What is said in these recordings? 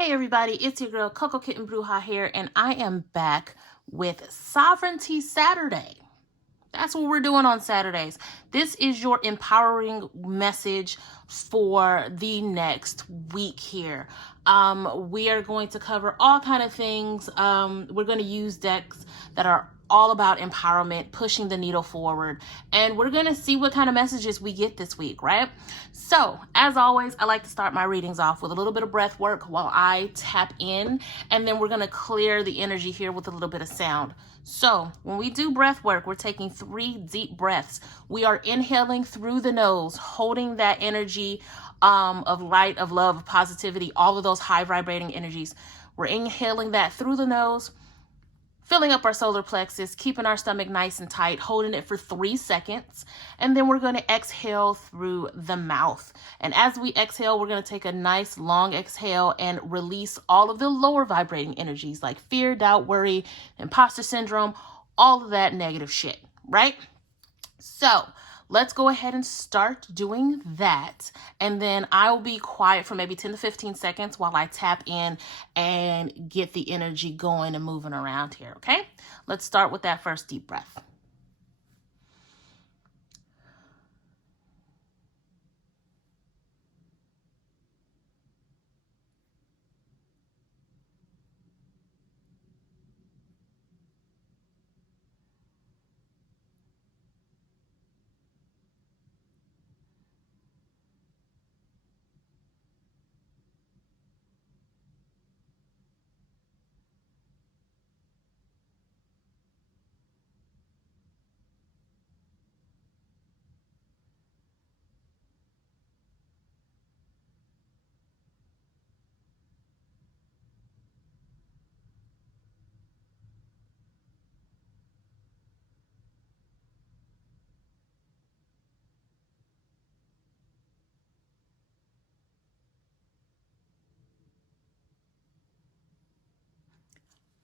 Hey everybody, it's your girl Coco Kitten Bruja here, and I am back with Sovereignty Saturday. That's what we're doing on Saturdays. This is your empowering message for the next week here. We are going to cover all kind of things. We're going to use decks that are all about empowerment, pushing the needle forward, and we're going to see what kind of messages we get this week, right? So, as always, I like to start my readings off with a little bit of breath work while I tap in, and then we're going to clear the energy here with a little bit of sound. So, when we do breath work, we're taking 3 deep breaths. We are inhaling through the nose, holding that energy of light, of love, of positivity, all of those high vibrating energies. We're inhaling that through the nose, filling up our solar plexus, keeping our stomach nice and tight, holding it for 3 seconds. And then we're going to exhale through the mouth. And as we exhale, we're going to take a nice long exhale and release all of the lower vibrating energies like fear, doubt, worry, imposter syndrome, all of that negative shit, right? So let's go ahead and start doing that. And then I will be quiet for maybe 10 to 15 seconds while I tap in and get the energy going and moving around here, okay? Let's start with that first deep breath.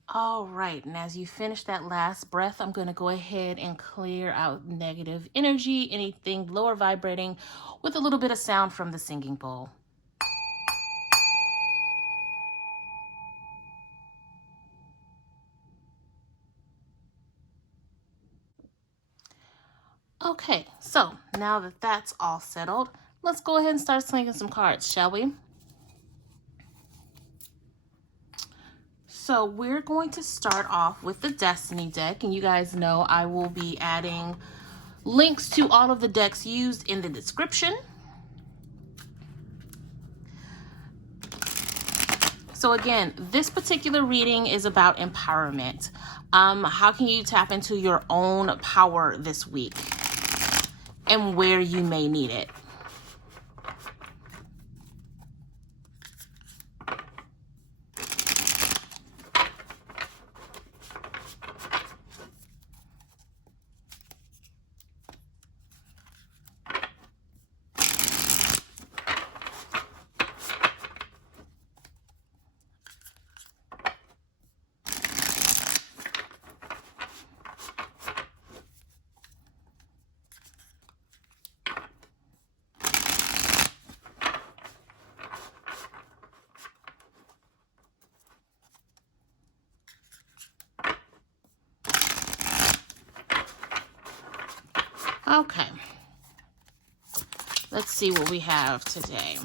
All right, and as you finish that last breath, I'm going to go ahead and clear out negative energy, anything lower vibrating, with a little bit of sound from the singing bowl. Okay, so now that that's all settled, let's go ahead and start slinging some cards, shall we? So we're going to start off with the Destiny deck, and you guys know I will be adding links to all of the decks used in the description. So again, this particular reading is about empowerment. How can you tap into your own power this week and where you may need it? Okay, let's see what we have today.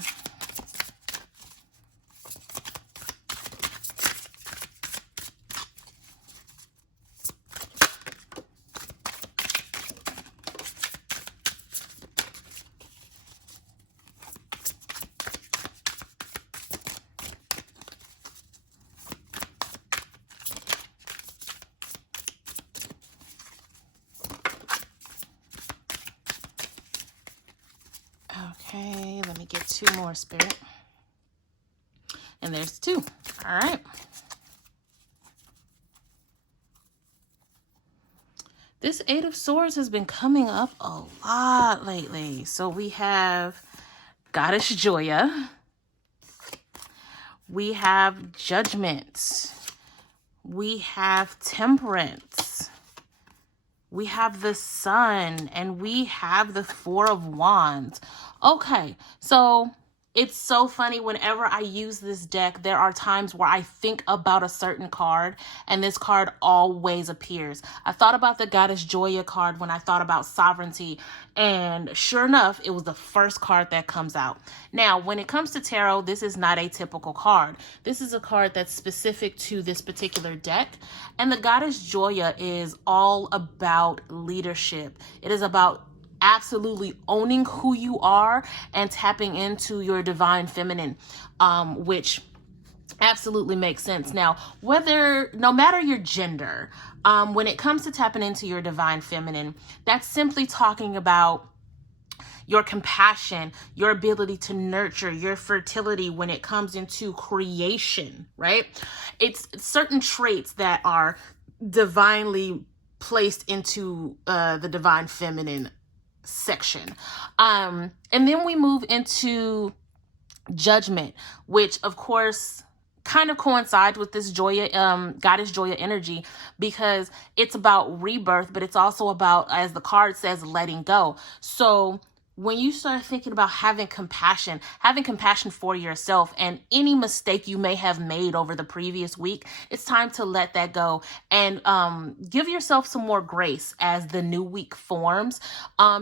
Okay, let me get 2 more, Spirit. And there's 2. All right. This 8 of Swords has been coming up a lot lately. So we have Goddess Joya. We have Judgment. We have Temperance. We have the Sun, and we have the 4 of Wands. Okay, so It's so funny. Whenever I use this deck, there are times where I think about a certain card and this card always appears. I thought about the Goddess Joya card when I thought about sovereignty, and sure enough, it was the first card that comes out. Now, when it comes to tarot, this is not a typical card. This is a card that's specific to this particular deck, and the Goddess Joya is all about leadership. It is about absolutely owning who you are and tapping into your divine feminine, which absolutely makes sense. Now, no matter your gender, when it comes to tapping into your divine feminine, that's simply talking about your compassion, your ability to nurture, your fertility when it comes into creation, right? It's certain traits that are divinely placed into the divine feminine section. And then we move into Judgment, which of course kind of coincides with this Joya, Goddess Joya energy, because it's about rebirth, but it's also about, as the card says, letting go. So when you start thinking about having compassion for yourself and any mistake you may have made over the previous week, it's time to let that go and give yourself some more grace as the new week forms.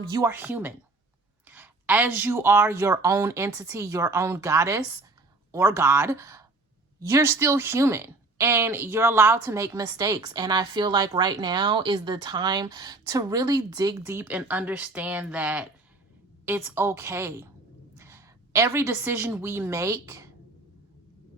You are human. As you are your own entity, your own goddess or god, you're still human. And you're allowed to make mistakes. And I feel like right now is the time to really dig deep and understand that it's okay. Every decision we make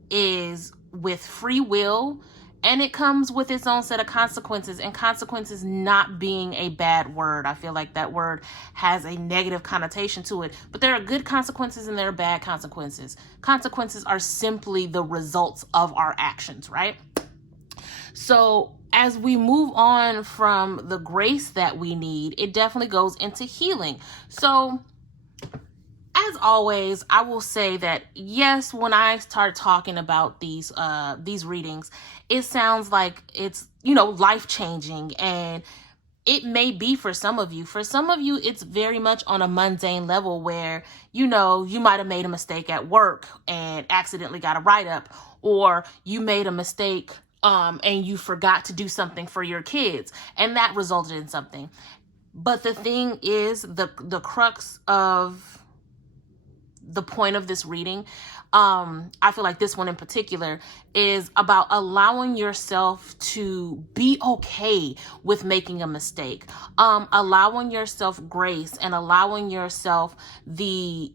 is with free will, and it comes with its own set of consequences, and consequences not being a bad word. I feel like that word has a negative connotation to it, but there are good consequences and there are bad consequences. Consequences are simply the results of our actions, right? So as we move on from the grace that we need, it definitely goes into healing. So as always, I will say that yes, when I start talking about these readings, it sounds like it's, life-changing, and it may be for some of you. For some of you, it's very much on a mundane level where, you might have made a mistake at work and accidentally got a write-up, or you made a mistake and you forgot to do something for your kids, and that resulted in something. But the thing is, the crux of the point of this reading, I feel like this one in particular is about allowing yourself to be okay with making a mistake, allowing yourself grace, and allowing yourself the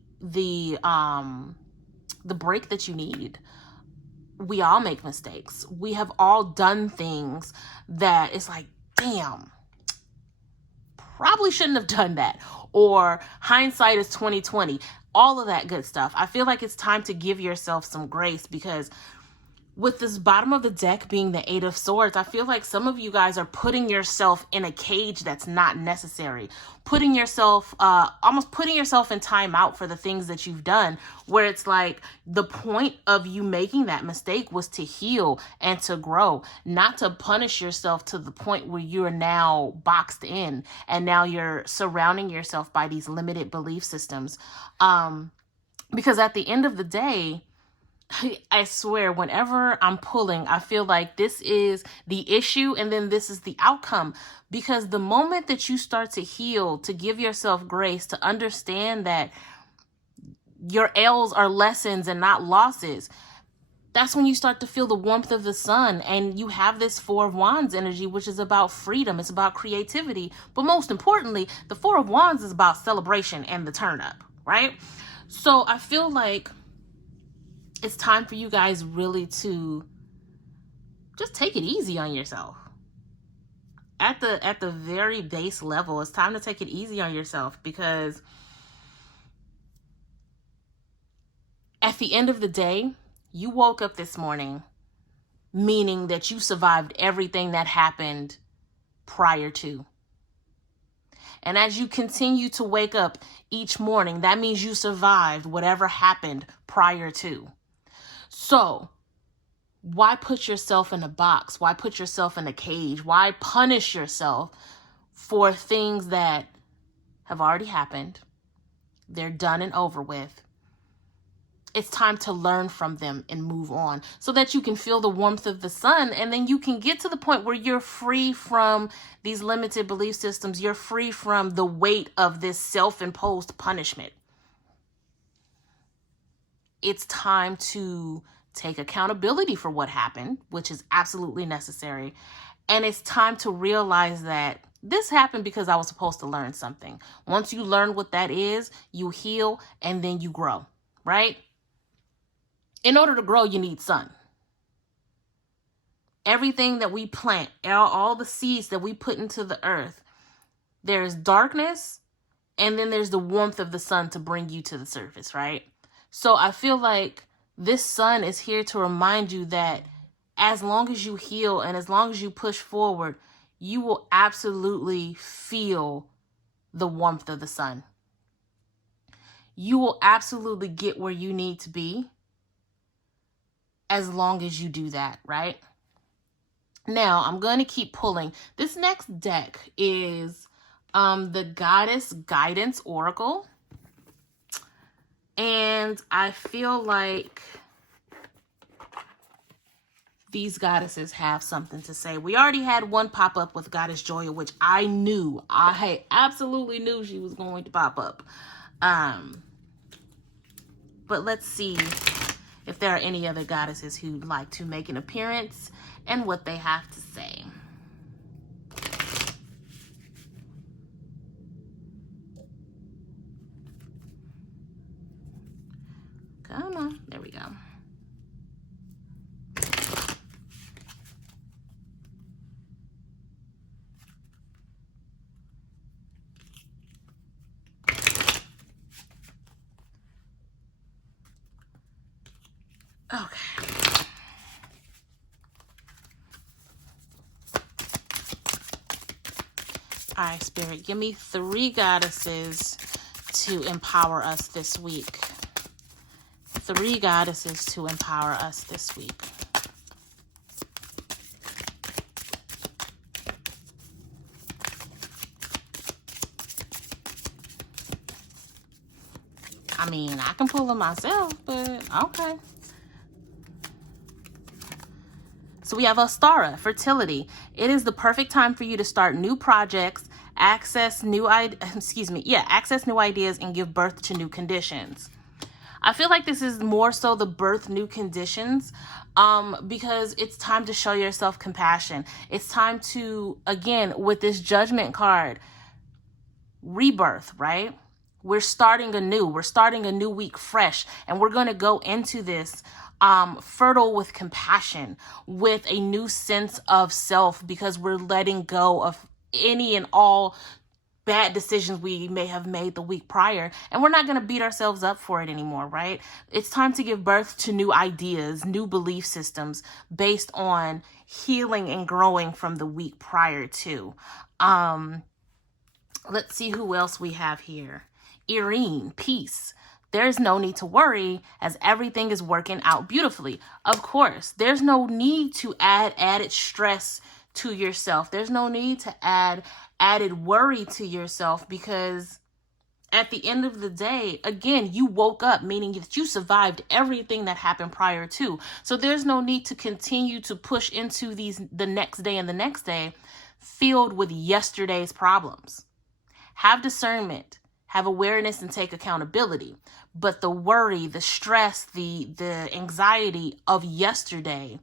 break that you need. We all make mistakes. We have all done things that it's like, damn, probably shouldn't have done that, or hindsight is 2020, all of that good stuff. I feel like it's time to give yourself some grace, because with this bottom of the deck being the Eight of Swords, I feel like some of you guys are putting yourself in a cage that's not necessary. Almost putting yourself in timeout for the things that you've done, where it's like the point of you making that mistake was to heal and to grow, not to punish yourself to the point where you're now boxed in and now you're surrounding yourself by these limited belief systems. Because at the end of the day, I swear, whenever I'm pulling, I feel like this is the issue and then this is the outcome. Because the moment that you start to heal, to give yourself grace, to understand that your L's are lessons and not losses, that's when you start to feel the warmth of the sun, and you have this Four of Wands energy, which is about freedom. It's about creativity. But most importantly, the Four of Wands is about celebration and the turn up, right? So I feel like it's time for you guys really to just take it easy on yourself. At the very base level, it's time to take it easy on yourself, because at the end of the day, you woke up this morning meaning that you survived everything that happened prior to. And as you continue to wake up each morning, that means you survived whatever happened prior to. So why put yourself in a box? Why put yourself in a cage? Why punish yourself for things that have already happened? They're done and over with. it's time to learn from them and move on so that you can feel the warmth of the sun. And then you can get to the point where you're free from these limited belief systems. You're free from the weight of this self-imposed punishment. It's time to take accountability for what happened, which is absolutely necessary. And it's time to realize that this happened because I was supposed to learn something. Once you learn what that is, you heal and then you grow, right? In order to grow, you need sun. Everything that we plant, all the seeds that we put into the earth, there's darkness and then there's the warmth of the sun to bring you to the surface, right? So I feel like this sun is here to remind you that as long as you heal and as long as you push forward, you will absolutely feel the warmth of the sun. You will absolutely get where you need to be as long as you do that, right? Now, I'm going to keep pulling. This next deck is the Goddess Guidance Oracle. And I feel like these goddesses have something to say. We already had one pop up with Goddess Joya, which I absolutely knew she was going to pop up. But let's see if there are any other goddesses who'd like to make an appearance and what they have to say. Come on, there we go. Okay. All right, Spirit, give me 3 goddesses to empower us this week. 3 goddesses to empower us this week. I mean, I can pull them myself, but okay. So we have Ostara, fertility. It is the perfect time for you to start new projects, access new ideas and give birth to new conditions. I feel like this is more so the birth new conditions because it's time to show yourself compassion. It's time to, again, with this Judgment card, rebirth, right? We're starting anew. We're starting a new week fresh, and we're going to go into this fertile with compassion, with a new sense of self, because we're letting go of any and all bad decisions we may have made the week prior, and we're not going to beat ourselves up for it anymore, right? It's time to give birth to new ideas, new belief systems based on healing and growing from the week prior to. Let's see who else we have here. Irene, peace. There's no need to worry as everything is working out beautifully. Of course, there's no need to add added stress to yourself. There's no need to add added worry to yourself, because at the end of the day, again, you woke up, meaning that you survived everything that happened prior to. So there's no need to continue to push into the next day and the next day filled with yesterday's problems. Have discernment, have awareness, and take accountability. But the worry, the stress, the anxiety of yesterday,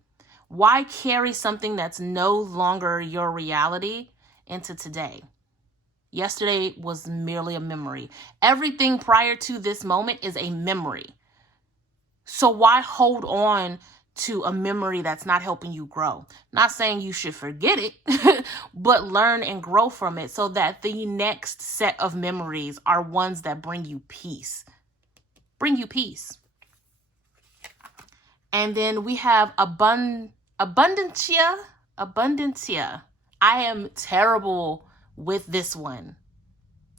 why carry something that's no longer your reality into today? Yesterday was merely a memory. Everything prior to this moment is a memory. So why hold on to a memory that's not helping you grow? Not saying you should forget it, but learn and grow from it so that the next set of memories are ones that bring you peace. Bring you peace. And then we have abundancia. I am terrible with this one.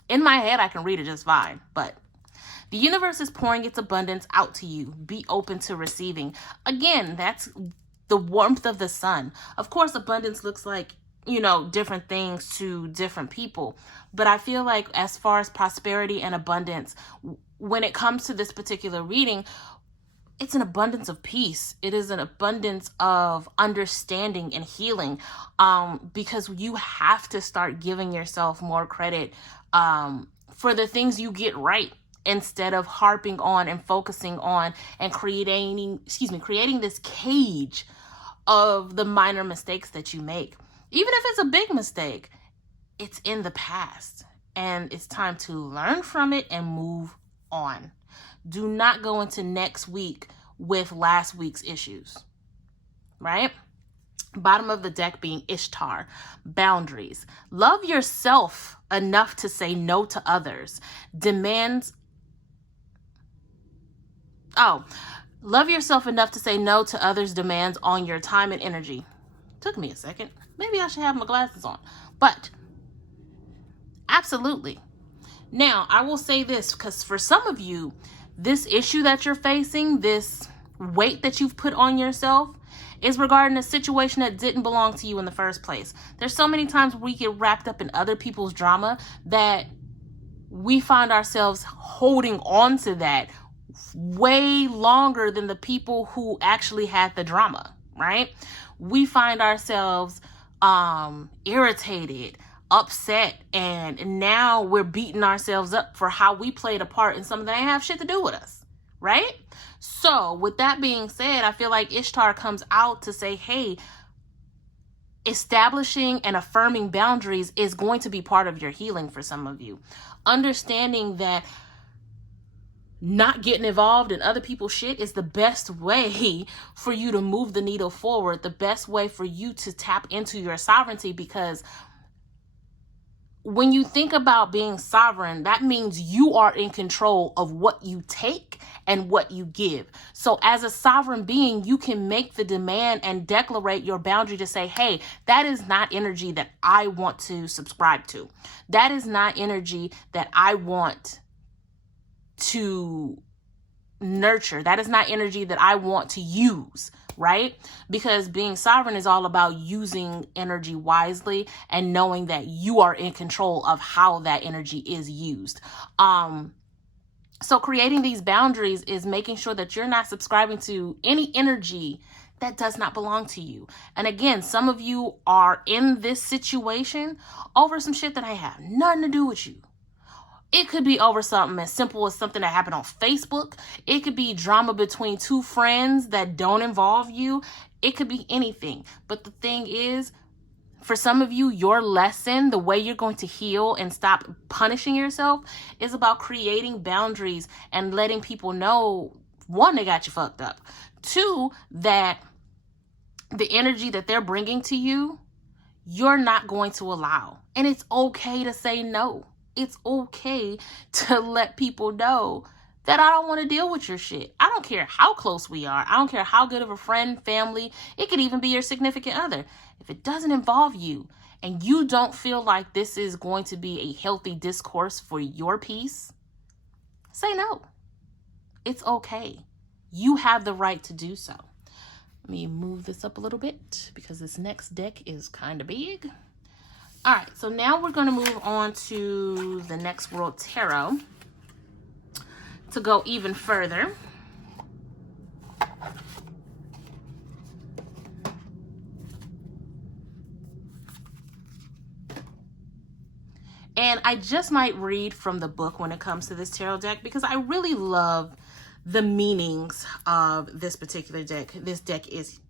In my head, I can read it just fine, but the universe is pouring its abundance out to you. Be open to receiving. Again, that's the warmth of the sun. Of course, abundance looks like, different things to different people. But I feel like as far as prosperity and abundance, when it comes to this particular reading, it's an abundance of peace. It is an abundance of understanding and healing, because you have to start giving yourself more credit for the things you get right, instead of harping on and focusing on and creating this cage of the minor mistakes that you make. Even if it's a big mistake, it's in the past and it's time to learn from it and move on. Do not go into next week with last week's issues, right? Bottom of the deck being Ishtar, boundaries. Love yourself enough to say no to others. Love yourself enough to say no to others' demands on your time and energy. Took me a second. Maybe I should have my glasses on. But absolutely. Now, I will say this, because for some of you, this issue that you're facing, this weight that you've put on yourself, is regarding a situation that didn't belong to you in the first place. There's so many times we get wrapped up in other people's drama that we find ourselves holding on to that way longer than the people who actually had the drama, right? We find ourselves irritated, upset, and now we're beating ourselves up for how we played a part in something that ain't have shit to do with us, right? So with that being said, I feel like Ishtar comes out to say, hey, establishing and affirming boundaries is going to be part of your healing for some of you. Understanding that not getting involved in other people's shit is the best way for you to move the needle forward, the best way for you to tap into your sovereignty, because when you think about being sovereign, that means you are in control of what you take and what you give. So as a sovereign being, you can make the demand and declarate your boundary to say, hey, that is not energy that I want to subscribe to. That is not energy that I want to nurture. That is not energy that I want to use, right? Because being sovereign is all about using energy wisely and knowing that you are in control of how that energy is used. So creating these boundaries is making sure that you're not subscribing to any energy that does not belong to you. And again, some of you are in this situation over some shit that ain't have nothing to do with you. It could be over something as simple as something that happened on Facebook. It could be drama between two friends that don't involve you. It could be anything. But the thing is, for some of you, your lesson, the way you're going to heal and stop punishing yourself, is about creating boundaries and letting people know, one, they got you fucked up. Two, that the energy that they're bringing to you, you're not going to allow. And it's okay to say no. It's okay to let people know that I don't want to deal with your shit. I don't care how close we are. I don't care how good of a friend, family. It could even be your significant other. If it doesn't involve you and you don't feel like this is going to be a healthy discourse for your peace, say no. It's okay. You have the right to do so. Let me move this up a little bit because this next deck is kind of big. All right, so now we're going to move on to the Next World Tarot to go even further. And I just might read from the book when it comes to this tarot deck because I really love the meanings of this particular deck. This deck is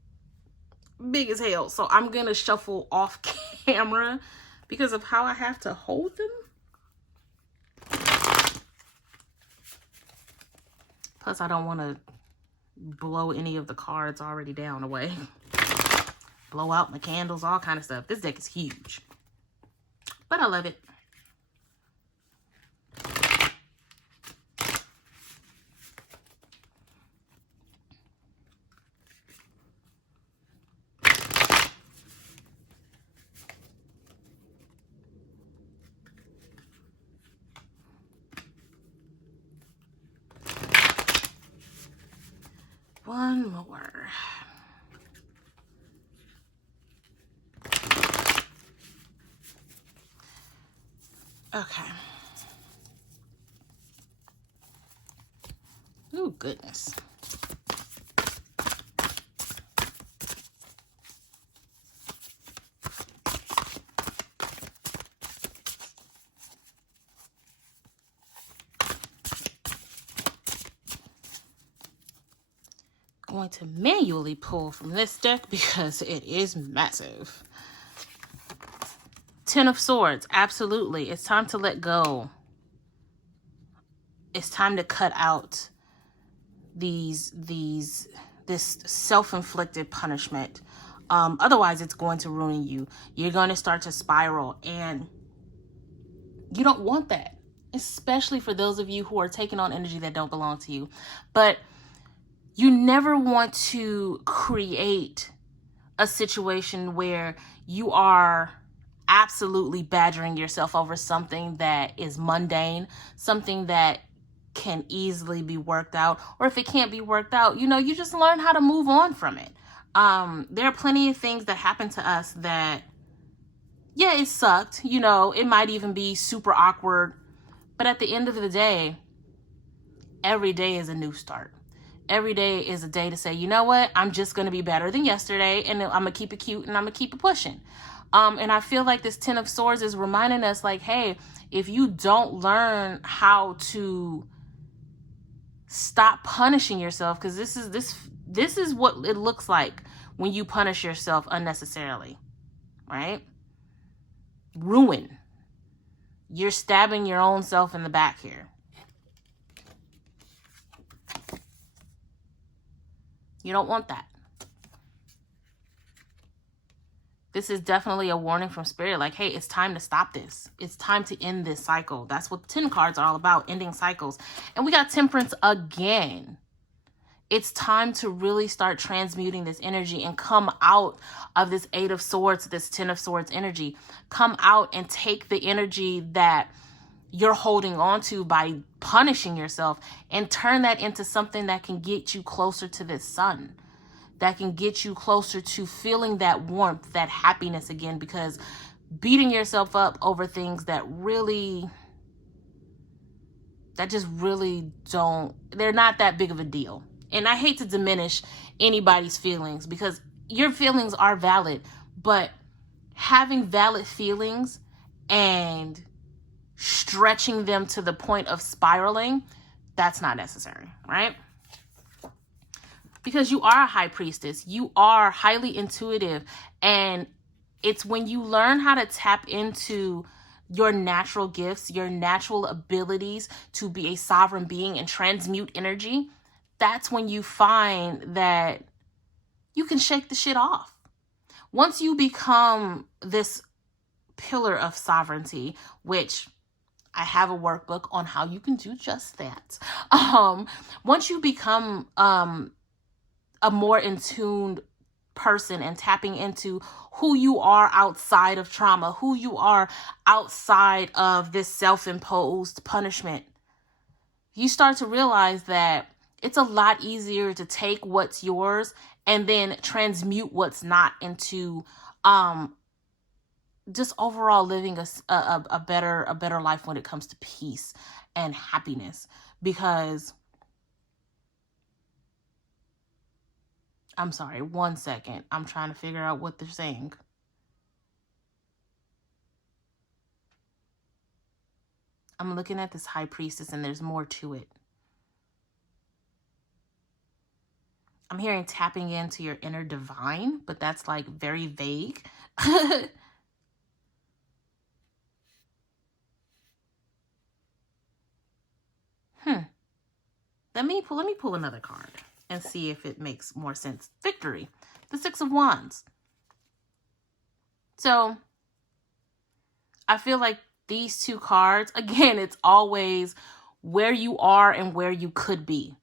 big as hell, so I'm going to shuffle off camera because of how I have to hold them. Plus, I don't want to blow any of the cards already down away. Blow out my candles, all kind of stuff. This deck is huge. But I love it. One more. Okay. Oh, goodness. going to manually pull from this deck because it is massive. Ten of Swords, absolutely. It's time to let go. It's time to cut out this self-inflicted punishment. Otherwise, it's going to ruin you. You're going to start to spiral, and you don't want that, especially for those of you who are taking on energy that don't belong to you. But you never want to create a situation where you are absolutely badgering yourself over something that is mundane, something that can easily be worked out. Or if it can't be worked out, you just learn how to move on from it. There are plenty of things that happen to us that, yeah, it sucked. It might even be super awkward. But at the end of the day, every day is a new start. Every day is a day to say, you know what? I'm just going to be better than yesterday, and I'm going to keep it cute, and I'm going to keep it pushing. And I feel like this Ten of Swords is reminding us, like, hey, if you don't learn how to stop punishing yourself, because this is what it looks like when you punish yourself unnecessarily, right? Ruin. You're stabbing your own self in the back here. You don't want that. This is definitely a warning from Spirit. Like, hey, it's time to stop this. It's time to end this cycle. That's what 10 cards are all about, ending cycles. And we got Temperance again. It's time to really start transmuting this energy and come out of this 8 of Swords, this 10 of Swords energy. Come out and take the energy that you're holding on to by punishing yourself and turn that into something that can get you closer to this sun, that can get you closer to feeling that warmth, that happiness again, because beating yourself up over things that just really they're not that big of a deal. And I hate to diminish anybody's feelings, because your feelings are valid, but having valid feelings and stretching them to the point of spiraling, that's not necessary, right? Because you are a high priestess. You are highly intuitive. And it's when you learn how to tap into your natural gifts, your natural abilities to be a sovereign being and transmute energy, that's when you find that you can shake the shit off. Once you become this pillar of sovereignty, which I have a workbook on how you can do just that. Once you become a more in tuned person and tapping into who you are outside of trauma, who you are outside of this self-imposed punishment, you start to realize that it's a lot easier to take what's yours and then transmute what's not into just overall living a better life when it comes to peace and happiness. Because I'm sorry, 1 second. I'm trying to figure out what they're saying. I'm looking at this High Priestess and there's more to it. I'm hearing tapping into your inner divine, but that's like very vague. Let me pull another card and see if it makes more sense. Victory. The 6 of Wands. So I feel like these two cards, again, it's always where you are and where you could be.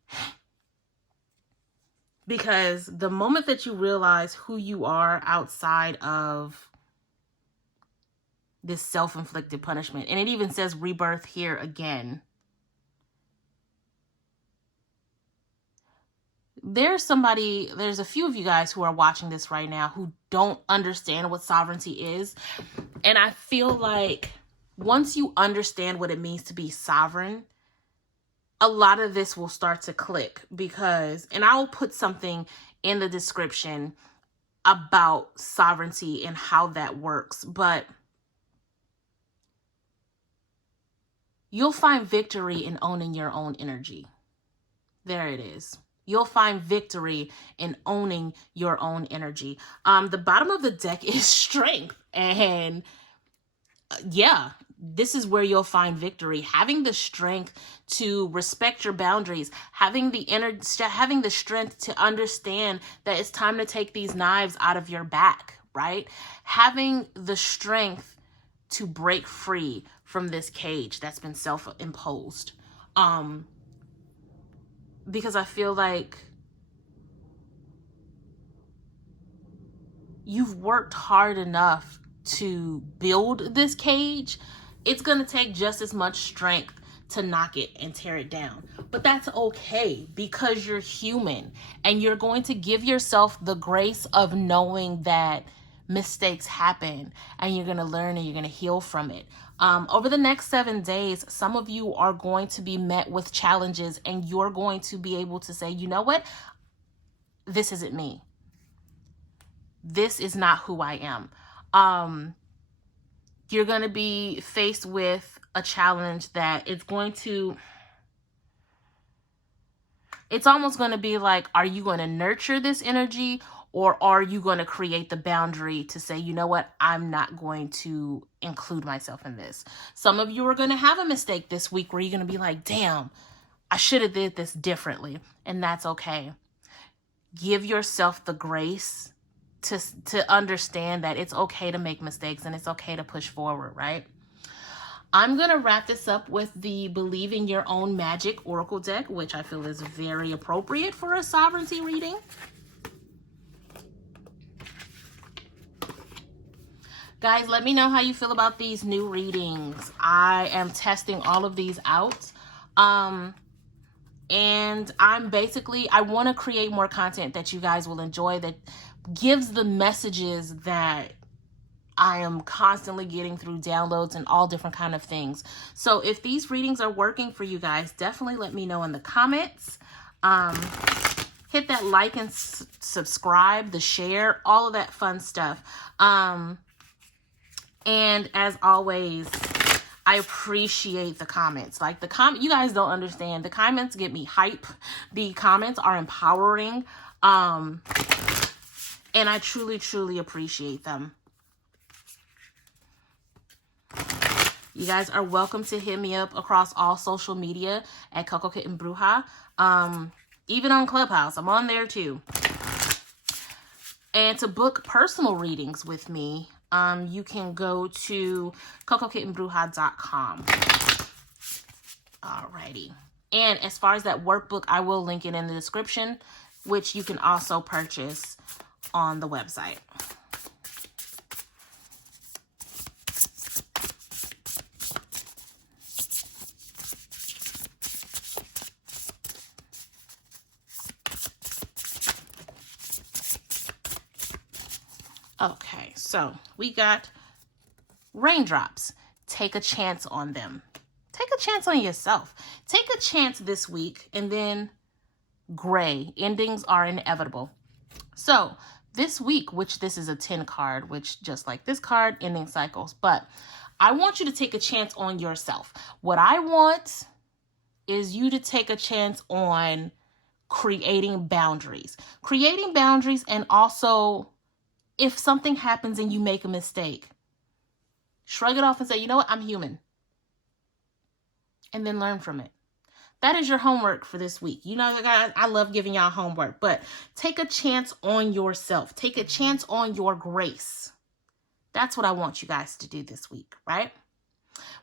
Because the moment that you realize who you are outside of this self-inflicted punishment, and it even says rebirth here again. There's a few of you guys who are watching this right now who don't understand what sovereignty is. And I feel like once you understand what it means to be sovereign, a lot of this will start to click, because, and I'll put something in the description about sovereignty and how that works, but you'll find victory in owning your own energy. There it is. You'll find victory in owning your own energy. The bottom of the deck is strength. And yeah, this is where you'll find victory. Having the strength to respect your boundaries, having the strength to understand that it's time to take these knives out of your back, right? Having the strength to break free from this cage that's been self-imposed. Because I feel like you've worked hard enough to build this cage. It's going to take just as much strength to knock it and tear it down. But that's okay, because you're human, and you're going to give yourself the grace of knowing that mistakes happen, and you're going to learn and you're going to heal from it. Over the next 7 days, some of you are going to be met with challenges, and you're going to be able to say, you know what? This isn't me. This is not who I am. You're going to be faced with a challenge that it's almost going to be like, are you going to nurture this energy, or are you going to create the boundary to say, you know what, I'm not going to include myself in this? Some of you are going to have a mistake this week where you're going to be like, damn, I should have did this differently. And that's okay. Give yourself the grace to understand that it's okay to make mistakes and it's okay to push forward, right? I'm going to wrap this up with the Believe in Your Own Magic Oracle deck, which I feel is very appropriate for a sovereignty reading. Guys, let me know how you feel about these new readings. I am testing all of these out. And I want to create more content that you guys will enjoy, that gives the messages that I am constantly getting through downloads and all different kind of things. So if these readings are working for you guys, definitely let me know in the comments. Hit that like and subscribe, the share, all of that fun stuff. And as always, I appreciate the comments. Like you guys don't understand. The comments get me hype. The comments are empowering. And I truly, truly appreciate them. You guys are welcome to hit me up across all social media at Coco Kitten Bruja. Even on Clubhouse, I'm on there too. And to book personal readings with me, you can go to cocokittenbruja.com. Alrighty. And as far as that workbook, I will link it in the description, which you can also purchase on the website. Okay, so we got raindrops. Take a chance on them. Take a chance on yourself. Take a chance this week. And then gray. Endings are inevitable. So this week, which this is a 10 card, which just like this card, ending cycles. But I want you to take a chance on yourself. What I want is you to take a chance on creating boundaries. Creating boundaries, and also, if something happens and you make a mistake, shrug it off and say, you know what, I'm human. And then learn from it. That is your homework for this week. You know, guys, I love giving y'all homework, but take a chance on yourself. Take a chance on your grace. That's what I want you guys to do this week, right?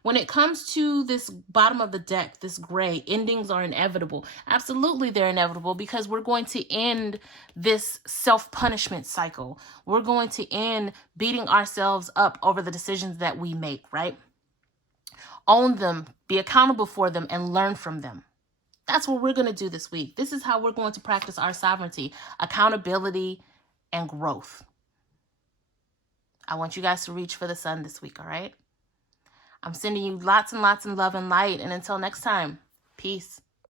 When it comes to this bottom of the deck, this gray, endings are inevitable. Absolutely, they're inevitable, because we're going to end this self-punishment cycle. We're going to end beating ourselves up over the decisions that we make, right? Own them, be accountable for them, and learn from them. That's what we're going to do this week. This is how we're going to practice our sovereignty, accountability, and growth. I want you guys to reach for the sun this week, all right? I'm sending you lots and lots of love and light. And until next time, peace.